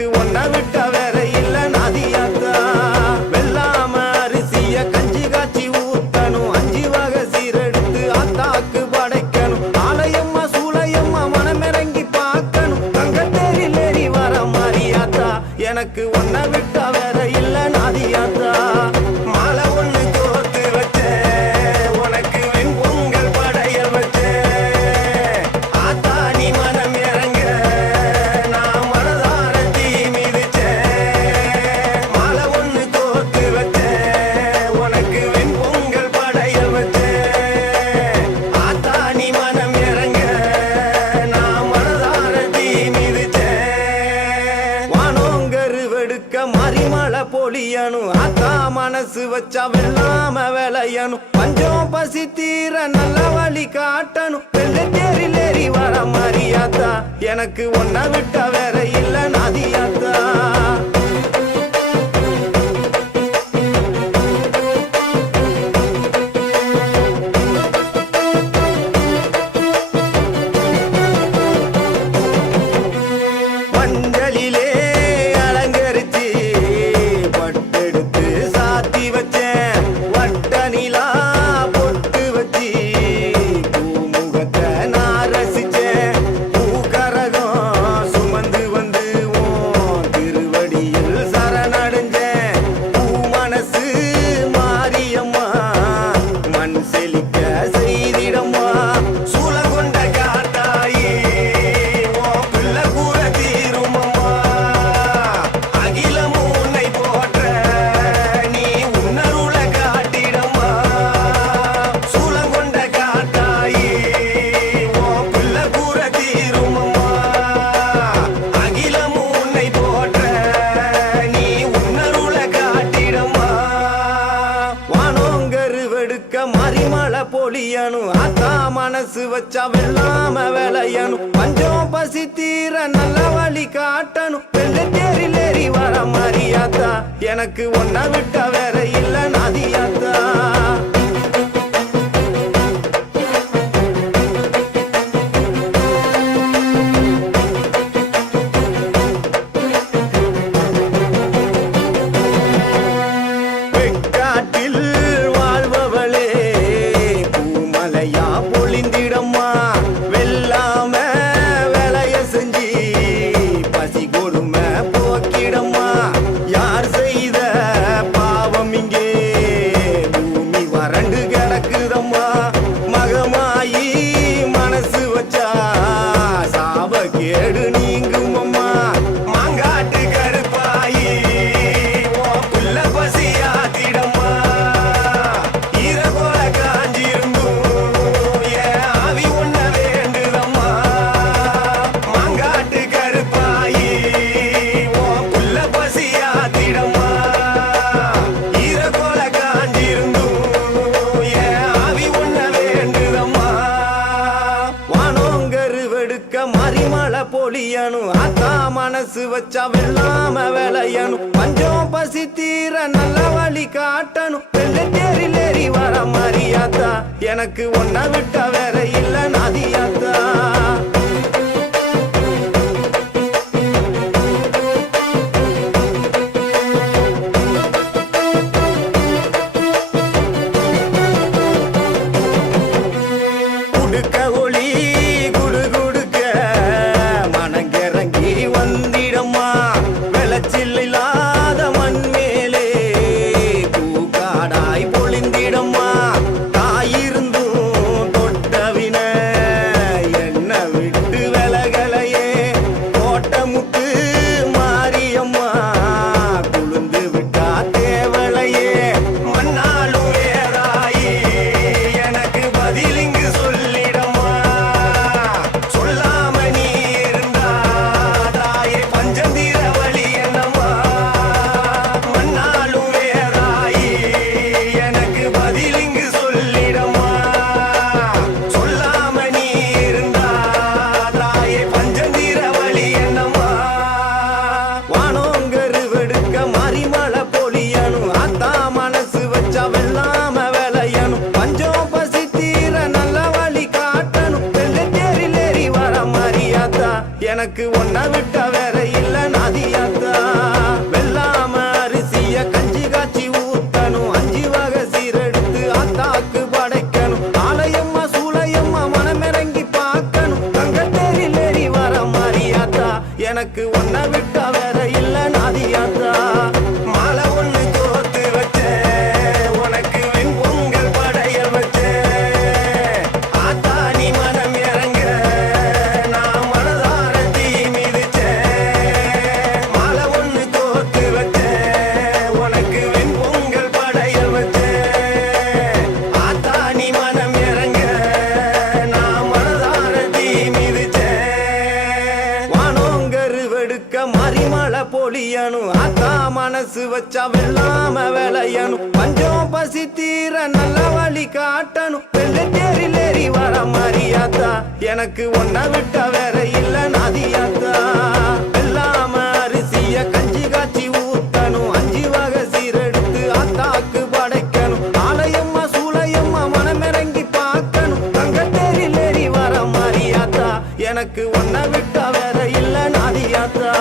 எனக்கு ஒன்னா விட்டு புரியணும் அத்தா மனசு வச்சா வெள்ளாம விளையணும். பஞ்சம் பசி தீர நல்ல வழி காட்டணும். வெள்ளத்தேரில் ஏறி வர மரியாதா? எனக்கு ஒன்ன விட்டவே வச்சா வெள்ளாம விளையணும். பஞ்சம் பசி தீர நல்ல வழி காட்டணும். வெள்ளத்தேரில் ஏறி வர மரியாதா? எனக்கு ஒன்ன விட்டா வேற பொழியணும் அத்தா மனசு வச்சா வெள்ளாம விளையணும். பஞ்சம் பசி தீர நல்ல வழி காட்டணும். வெள்ளத்தேரில் ஏறி வர மரியாதா. எனக்கு ஒன்ன விட்டா வேற இல்ல நதியாத்தா. எனக்கு ஒன்ன விட்டவே ஆத்தா மனசு வச்சா வெள்ளாம விளையணும். பஞ்சம் பசி தீர நல்ல வழி காட்டணும். வெள்ளத்தேரில் ஏறி வர மாதிரியாத்தா. எனக்கு ஒன்ன விட்ட வேற இல்ல நாதியாத்தா. வெள்ளாம அரிசிய கஞ்சி காய்ச்சி ஊத்தணும். அஞ்சு வகை சீரெடுத்து ஆத்தாக்கு படைக்கணும். ஆலயம்மா சூளையம்மா மனமிறங்கி பார்க்கணும். தங்கத்தேரில் ஏறி வர மாதிரியாத்தா. எனக்கு ஒன்ன விட்ட வேற இல்ல நாதியாத்தா.